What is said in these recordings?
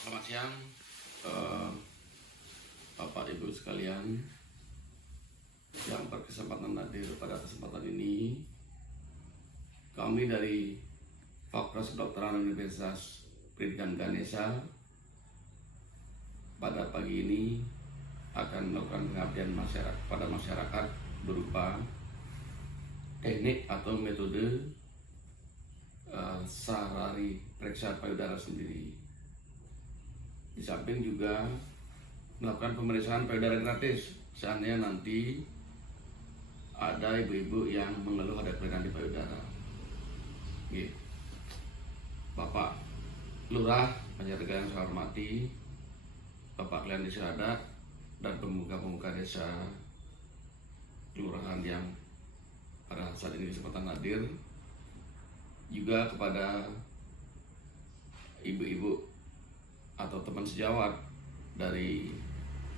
Selamat siang, eh, Bapak Ibu sekalian yang berkesempatan hadir pada kesempatan ini. Kami dari Fakultas Kedokteran Universitas Pendidikan Ganesha pada pagi ini akan melakukan pengabdian pada masyarakat berupa teknik atau metode sehari periksa payudara sendiri. Di samping juga melakukan pemeriksaan payudara gratis seandainya nanti ada ibu-ibu yang mengeluh ada kelainan di payudara. Bapak Lurah Banjarnegara yang saya hormati, Bapak Klien Desa Adat, dan pemuka-pemuka desa kelurahan yang pada saat ini kesempatan hadir, juga kepada ibu-ibu atau teman sejawat dari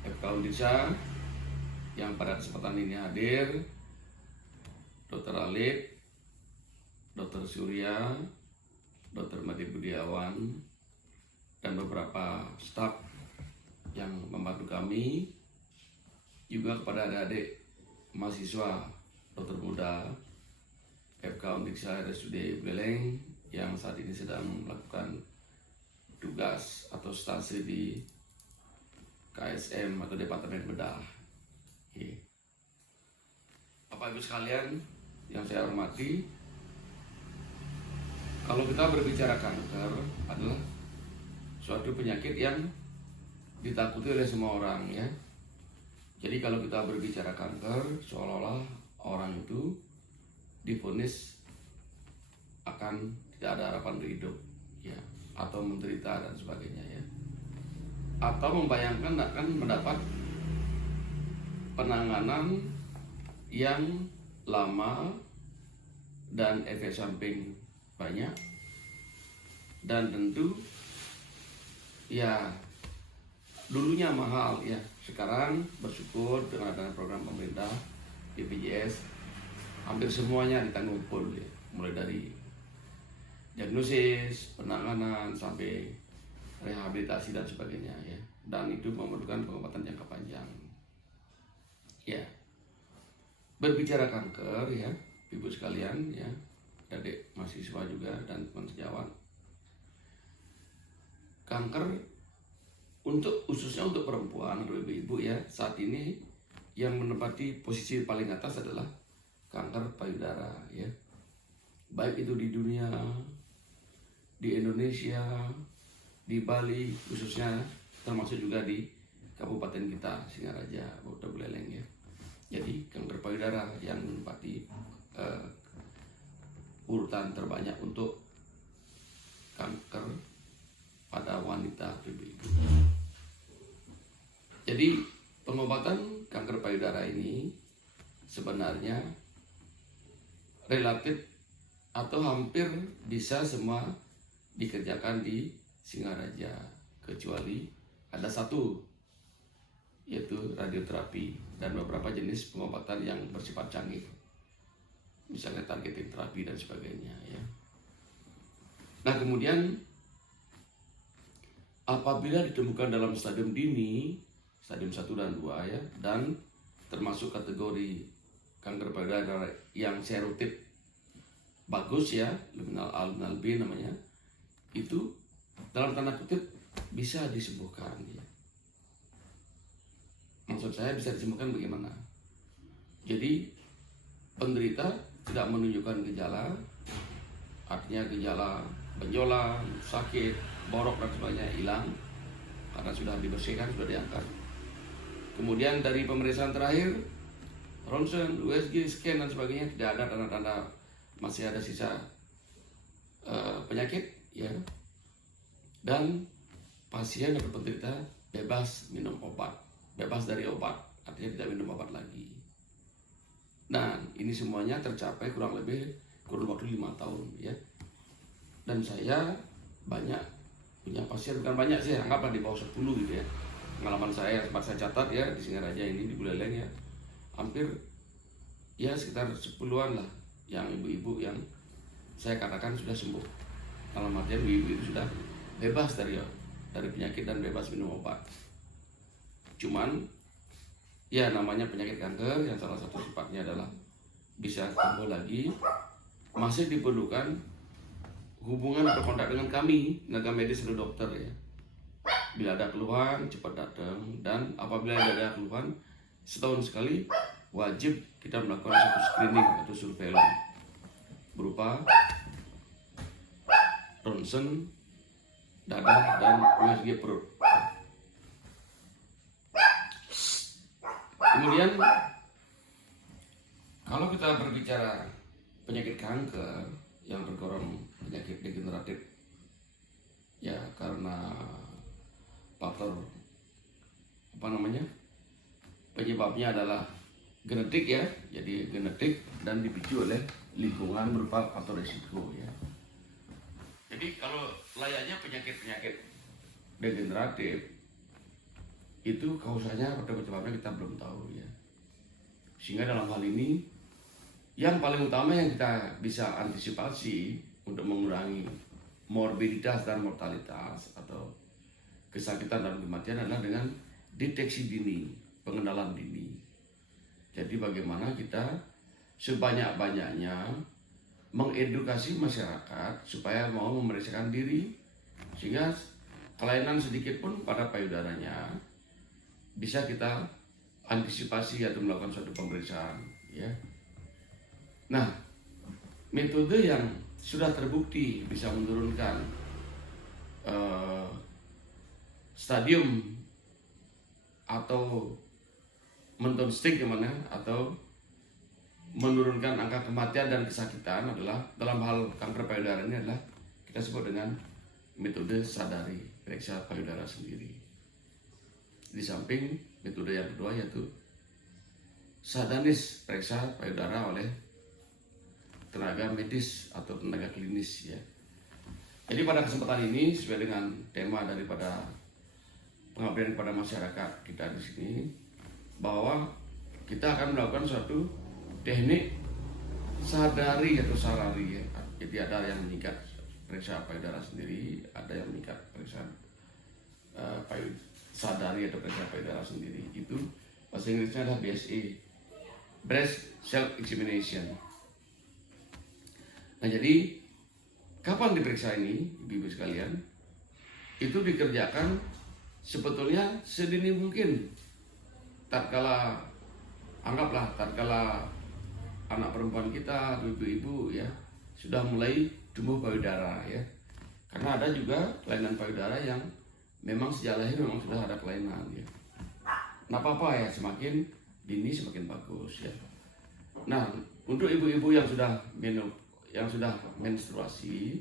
FK Undisa yang pada kesempatan ini hadir, Dr. Alif, Dr. Surya, Dr. Madi Budiawan, dan beberapa staf yang membantu kami, juga kepada adik-adik mahasiswa Dr. Muda FK Undisa RSUD Beleng yang saat ini sedang melakukan tugas atau stasi di KSM atau Departemen Bedah. Bapak Ibu sekalian yang saya hormati, kalau kita berbicara kanker adalah suatu penyakit yang ditakuti oleh semua orang, ya. Jadi kalau kita berbicara kanker, seolah-olah orang itu divonis akan tidak ada harapan hidup, ya, atau menderita dan sebagainya, ya, atau membayangkan akan mendapat penanganan yang lama dan efek samping banyak, dan tentu ya dulunya mahal, ya. Sekarang bersyukur dengan adanya program pemerintah BPJS hampir semuanya ditanggung full, ya, mulai dari diagnosis, penanganan, sampai rehabilitasi dan sebagainya, ya. Dan itu memerlukan pengobatan jangka panjang. Ya. Berbicara kanker, ya, Ibu sekalian, ya, adik mahasiswa juga dan teman sejawat. Kanker khususnya untuk perempuan atau ibu-ibu, ya, saat ini yang menempati posisi paling atas adalah kanker payudara, ya. Baik itu di dunia, di Indonesia, di Bali khususnya, termasuk juga di kabupaten kita Singaraja, Kota Buleleng, ya. Jadi kanker payudara yang menempati urutan terbanyak untuk kanker pada wanita atau ibu-ibu. Jadi pengobatan kanker payudara ini sebenarnya relatif atau hampir bisa semua dikerjakan di Singaraja, kecuali ada satu, yaitu radioterapi dan beberapa jenis pengobatan yang bersifat canggih, misalnya targeting terapi dan sebagainya, ya. Nah, kemudian apabila ditemukan dalam stadium dini, stadium 1 dan 2, ya, dan termasuk kategori kanker payudara yang serotip bagus, ya, luminal A, luminal B namanya, itu dalam tanda kutip bisa disembuhkan, ya. Maksud saya bisa disembuhkan bagaimana? Jadi penderita tidak menunjukkan gejala, artinya gejala benjolan, sakit, borok dan sebagainya hilang karena sudah dibersihkan, sudah diangkat. Kemudian dari pemeriksaan terakhir, ronsen, USG, scan dan sebagainya, tidak ada tanda-tanda masih ada sisa penyakit, ya. Dan pasien atau penderita bebas minum obat, bebas dari obat, artinya tidak minum obat lagi. Nah, ini semuanya tercapai kurun waktu 5 tahun, ya. Dan saya banyak punya pasien, bukan banyak sih, anggaplah di bawah 10 gitu, ya. Pengalaman saya sempat saya catat, ya, di Singaraja ini, di Buleleng, ya, hampir ya sekitar 10-an lah yang ibu-ibu yang saya katakan sudah sembuh. Dalam artian ibu-ibu itu sudah bebas dari dari penyakit dan bebas minum obat. Cuman ya namanya penyakit kanker yang salah satu sifatnya adalah bisa kambuh lagi, masih diperlukan hubungan atau kontak dengan kami, tenaga medis atau dokter ya. Bila ada keluhan cepat datang, dan apabila ada keluhan setahun sekali wajib kita melakukan satu screening atau surveillance berupa ronsen dada dan USG perut. Kemudian kalau kita berbicara penyakit kanker yang tergolong penyakit degeneratif ya, karena faktor penyebabnya adalah genetik ya, jadi genetik dan dipicu oleh lingkungan berupa faktor risiko ya. Jadi kalau layaknya penyakit-penyakit degeneratif itu kausanya atau penyebabnya kita belum tahu ya. Sehingga dalam hal ini yang paling utama yang kita bisa antisipasi untuk mengurangi morbiditas dan mortalitas atau kesakitan dan kematian adalah dengan deteksi dini, pengenalan dini. Jadi bagaimana kita sebanyak-banyaknya mengedukasi masyarakat supaya mau memeriksakan diri, sehingga kelainan sedikit pun pada payudaranya bisa kita antisipasi atau melakukan suatu pemeriksaan ya. Nah, metode yang sudah terbukti bisa menurunkan stadium atau mendownstick gimana atau menurunkan angka kematian dan kesakitan adalah dalam hal kanker payudara ini adalah kita sebut dengan metode sadari, periksa payudara sendiri. Di samping metode yang kedua yaitu sadanis, periksa payudara oleh tenaga medis atau tenaga klinis ya. Jadi pada kesempatan ini sesuai dengan tema daripada pengabdian kepada masyarakat kita di sini, bahwa kita akan melakukan suatu teknik sadari atau sarari ya. Jadi ada yang mengikat periksa payudara sendiri, ada yang mengikat periksa sadari atau periksa payudara sendiri. Itu bahasa Inggrisnya adalah BSE, breast self examination. Nah jadi kapan diperiksa ini ibu-ibu sekalian? Itu dikerjakan sebetulnya sedini mungkin. Tatkala anak perempuan kita atau ibu-ibu ya sudah mulai tumbuh payudara ya. Karena ada juga kelainan payudara yang memang sejak lahir memang sudah ada kelainan ya. Nah apa ya, semakin dini semakin bagus ya. Nah untuk ibu-ibu yang sudah menstruasi,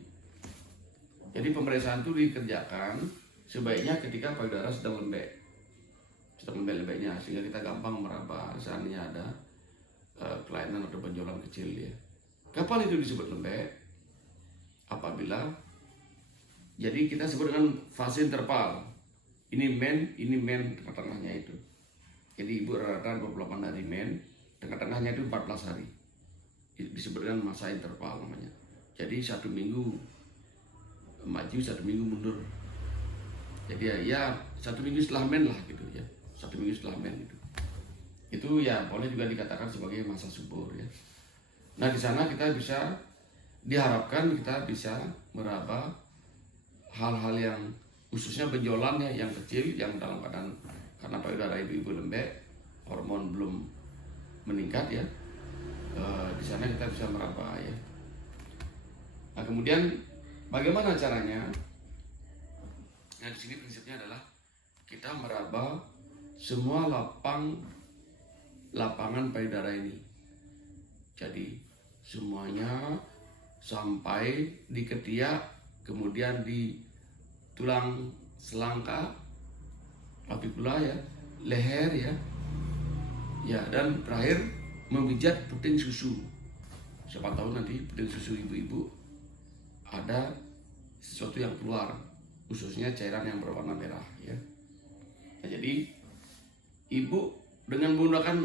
jadi pemeriksaan itu dikerjakan sebaiknya ketika payudara sedang lembek-lembeknya, sehingga kita gampang meraba seandainya ada kelainan atau benjolan kecil ya. Kapan itu disebut lembek? Apabila jadi kita sebut dengan fase interval. Ini men tengah-tengahnya itu. Jadi ibu rata-rata 28 hari men, tengah-tengahnya itu 14 hari. Disebut dengan masa interval namanya. Jadi 1 minggu maju, 1 minggu mundur. Jadi ya 1 minggu setelah men lah gitu ya. 1 minggu setelah men itu ya boleh juga dikatakan sebagai masa subur ya. Nah di sana kita bisa diharapkan kita bisa meraba hal-hal yang khususnya benjolannya yang kecil yang dalam keadaan karena payudara ibu-ibu lembek, hormon belum meningkat ya. Di sana kita bisa meraba ya. Nah kemudian bagaimana caranya? Nah di sini prinsipnya adalah kita meraba semua lapangan payudara ini. Jadi semuanya sampai di ketiak, kemudian di tulang selangka, apikula ya, leher ya, ya dan terakhir memijat puting susu. Siapa tahu nanti puting susu ibu-ibu ada sesuatu yang keluar, khususnya cairan yang berwarna merah ya. Nah, jadi ibu dengan menggunakan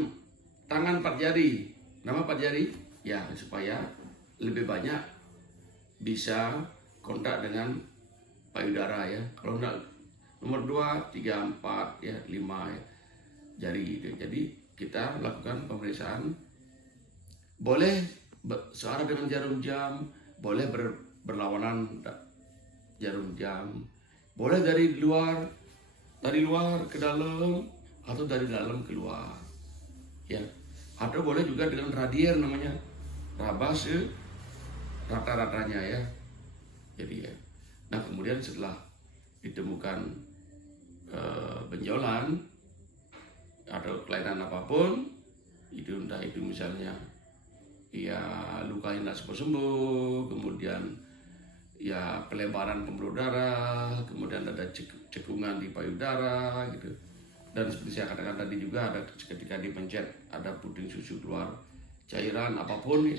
tangan 4 jari, nama 4 jari ya supaya lebih banyak bisa kontak dengan payudara ya. Kalau enggak nomor 2, 3, 4, ya 5 ya, jari itu. Jadi kita lakukan pemeriksaan, boleh searah dengan jarum jam, boleh berlawanan jarum jam, boleh dari luar ke dalam, atau dari dalam keluar, ya. Atau boleh juga dengan radier, namanya raba rata-ratanya ya. Jadi ya. Nah kemudian setelah ditemukan benjolan atau kelainan apapun, itu entah itu misalnya ya luka yang tidak sembuh, kemudian ya pelebaran pembuluh darah, kemudian ada cekungan di payudara gitu. Dan seperti saya katakan tadi juga, ada ketika dipencet ada puting susu keluar cairan apapun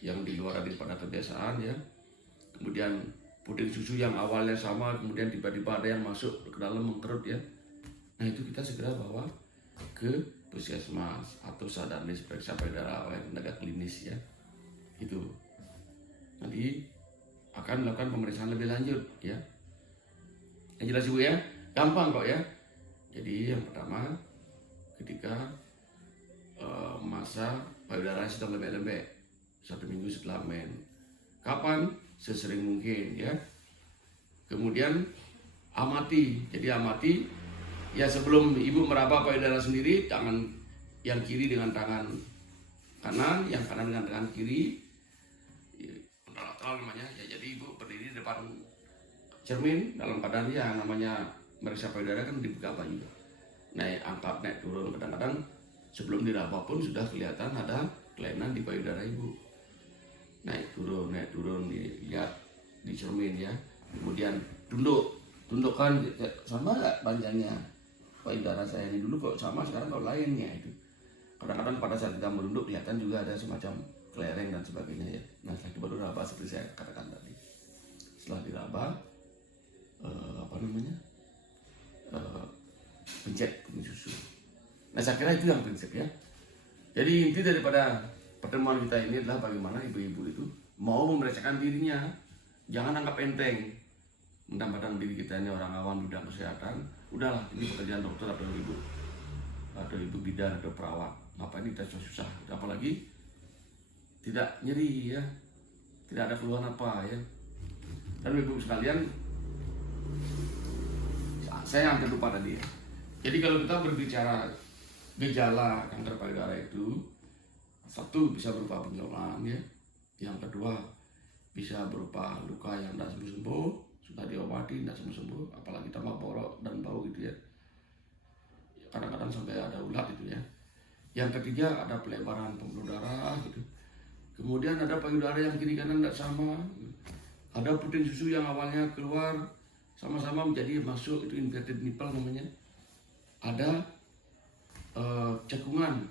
yang di luar daripada kebiasaan ya. Kemudian puting susu yang awalnya sama, kemudian tiba-tiba ada yang masuk ke dalam mengkerut ya. Nah itu kita segera bawa ke puskesmas atau sadanis periksa payudara oleh tenaga klinis ya. Itu nanti akan melakukan pemeriksaan lebih lanjut ya. Yang jelas Ibu ya, gampang kok ya. Jadi yang pertama, ketika masa payudara sedang lembek-lembek 1 minggu setelah men, kapan? Sesering mungkin ya. Kemudian amati, jadi amati ya sebelum Ibu meraba payudara sendiri, tangan yang kiri dengan tangan kanan, yang kanan dengan tangan kiri, lateral namanya ya. Jadi Ibu berdiri di depan cermin dalam keadaan yang namanya meriksa payudara kan dibuka juga, naik angkat naik turun, kadang-kadang sebelum diraba pun sudah kelihatan ada kelainan di payudara Ibu. Naik turun dilihat di cermin ya. Kemudian tundukkan sama nggak panjangnya payudara saya ini dulu kok sama, sekarang kok lainnya itu. Kadang-kadang pada saat kita menunduk kelihatan juga ada semacam kelereng dan sebagainya ya. Nah setelah itu baru raba seperti saya katakan tadi. Setelah diraba pencet puting susu. Nah saya kira itu yang prinsip ya. Jadi inti daripada pertemuan kita ini adalah bagaimana ibu-ibu itu mau memeriksakan dirinya. Jangan anggap enteng, mentang-mentang diri kita ini orang awam bidang kesehatan, udahlah ini pekerjaan dokter atau ibu bidan atau perawat, ngapain kita susah-susah, apalagi tidak nyeri ya, tidak ada keluhan apa ya. Dan ibu sekalian, saya hampir lupa tadi ya. Jadi kalau kita berbicara gejala kanker payudara itu, satu bisa berupa benjolan ya, yang kedua bisa berupa luka yang tidak sembuh-sembuh, sudah diobati tidak sembuh-sembuh, apalagi tambah borok dan bau gitu ya. Kadang-kadang sampai ada ulat itu ya. Yang ketiga ada pelebaran pembuluh darah gitu. Kemudian ada payudara yang kiri kanan tidak sama. Ada puting susu yang awalnya keluar sama-sama menjadi masuk, itu inverted nipple namanya. Ada cekungan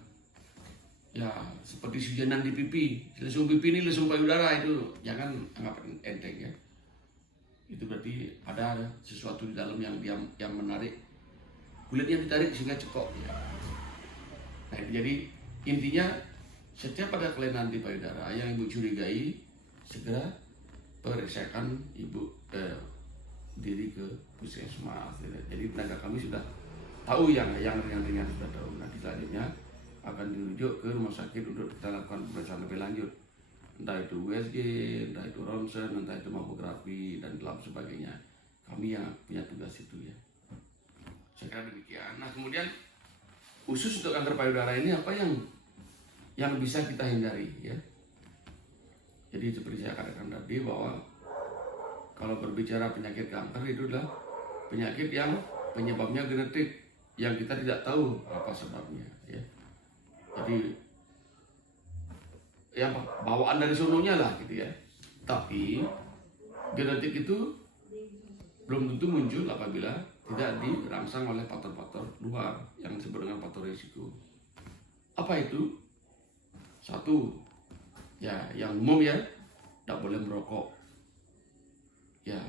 ya seperti sujanan di pipi. Lesung pipi ini lesung payudara, itu jangan anggap enteng ya. Itu berarti ada sesuatu di dalam yang menarik, kulitnya ditarik sehingga cekok ya. Nah jadi intinya setiap ada kelainan di payudara yang ibu curigai, segera periksakan ibu diri ke puskesmas. Jadi tenaga kami sudah tahu yang ringan-ringan sudah tahu. Nanti selanjutnya akan dirujuk ke rumah sakit untuk kita lakukan pemeriksaan lebih lanjut, entah itu USG, entah itu ronsen, entah itu mamografi dan lab sebagainya. Kami yang punya tugas itu ya. Saya kira demikian. Nah kemudian khusus untuk kanker payudara ini apa yang bisa kita hindari ya. Jadi seperti saya katakan tadi bahwa kalau berbicara penyakit kanker itu adalah penyakit yang penyebabnya genetik, yang kita tidak tahu apa sebabnya ya. Jadi yang bawaan dari sononya lah gitu ya. Tapi genetik itu belum tentu muncul apabila tidak dirangsang oleh faktor-faktor luar yang disebut dengan faktor risiko. Apa itu? Satu, ya yang umum ya, tidak boleh merokok, ya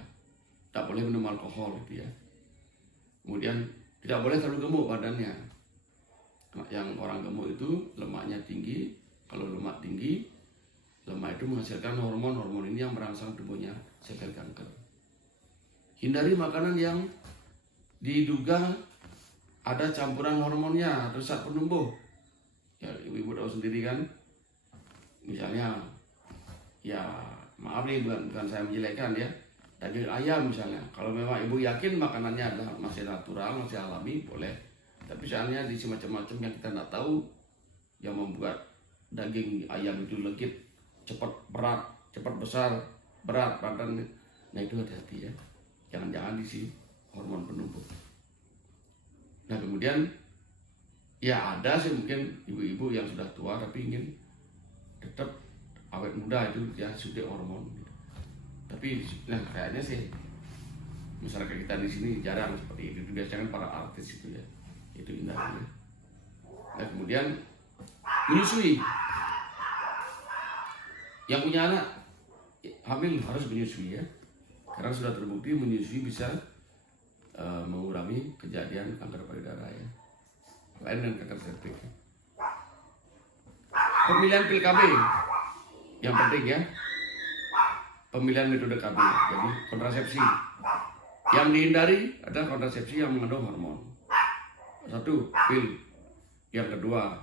tidak boleh minum alkohol gitu ya. Kemudian tidak boleh terlalu gemuk badannya. Yang orang gemuk itu lemaknya tinggi. Kalau lemak tinggi, lemak itu menghasilkan hormon-hormon ini yang merangsang tumbuhnya sel kanker. Hindari makanan yang diduga ada campuran hormonnya atau zat penumbuh. Ya ibu-ibu tahu sendiri kan, misalnya ya maaf nih, bukan saya menjelekkan ya, daging ayam misalnya, kalau memang ibu yakin makanannya adalah masih natural, masih alami, boleh. Tapi soalnya di macam-macam yang kita tidak tahu yang membuat daging ayam itu legit, cepat berat, cepat besar, berat badan. Nah itu hati-hati ya, jangan-jangan diisi hormon penumbuh. Nah kemudian ya ada sih mungkin ibu-ibu yang sudah tua tapi ingin tetap awet muda, itu ya suntik hormon gitu. Tapi nah kayaknya sih masyarakat kita di sini jarang seperti itu. Biasanya para artis itu ya, itu indahnya. Nah kemudian menyusui, yang punya anak hamil harus menyusui ya, karena sudah terbukti menyusui bisa mengurangi kejadian kanker payudara ya, lain dengan kanker serviks. Pemilihan pil KB yang penting ya, pemilihan metode KB, jadi kontrasepsi. Yang dihindari adalah kontrasepsi yang mengandung hormon. Satu, pil. Yang kedua,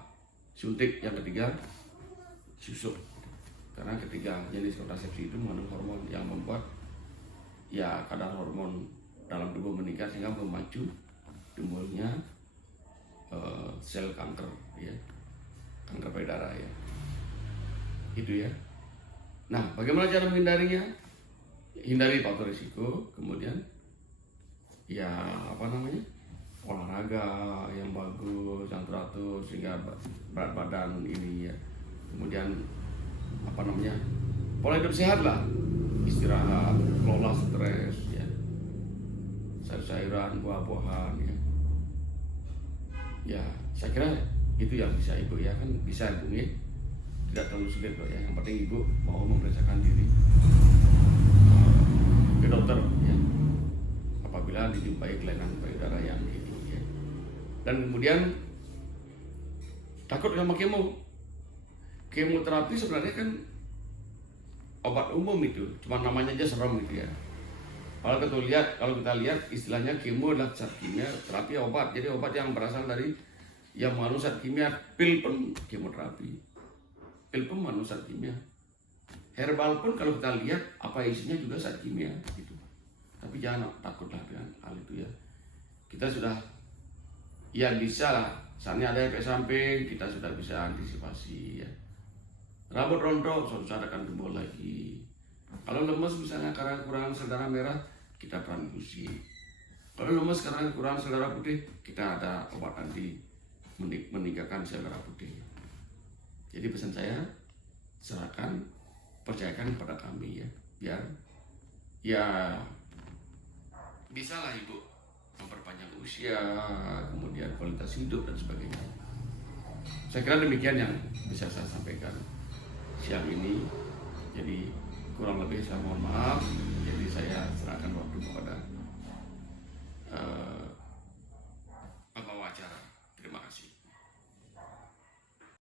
suntik. Yang ketiga, susuk. Karena ketiga jenis kontrasepsi itu mengandung hormon yang membuat ya kadar hormon dalam tubuh meningkat sehingga memacu timbulnya sel kanker ya, kanker payudara ya, itu ya. Nah bagaimana cara menghindarinya? Hindari faktor risiko, kemudian ya olahraga yang bagus, yang teratur sehingga berat badan ini ya, kemudian pola hidup sehat lah, istirahat, kelola stres ya, sayur-sayuran, buah-buahan ya. Ya, saya kira itu yang bisa ibu ya, kan bisa ibu ya, tidak terlalu sulit kok ya. Yang penting ibu mau memeriksakan diri ke dokter ya, apabila dijumpai kelainan payudara yang ini ya. Dan kemudian takut sama kemoterapi sebenarnya kan obat umum itu, cuma namanya aja serem gitu ya. Kalau kita lihat istilahnya kemo adalah zat kimia, terapi obat. Jadi obat yang berasal dari yang mengandung zat kimia. Pil pun kemoterapi, pil pun mengandung zat kimia. Herbal pun kalau kita lihat apa isinya juga zat kimia gitu. Tapi jangan takutlah dengan hal itu ya. Kita sudah ya bisa lah, misalnya ada efek samping kita sudah bisa antisipasi ya. Rambut rontok suatu saat akan tumbuh lagi. Kalau lemes misalnya karena kurang sel darah merah, kita transfusi. Kalau lemes karena kurang sel darah putih, kita ada obat anti meningkatkan sel darah putih. Jadi pesan saya, percayakan kepada kami ya, biar ya bisa lah ibu memperpanjang usia, kemudian kualitas hidup dan sebagainya. Saya kira demikian yang bisa saya sampaikan siang ini. Jadi kurang lebih saya mohon maaf. Jadi saya serahkan waktu kepada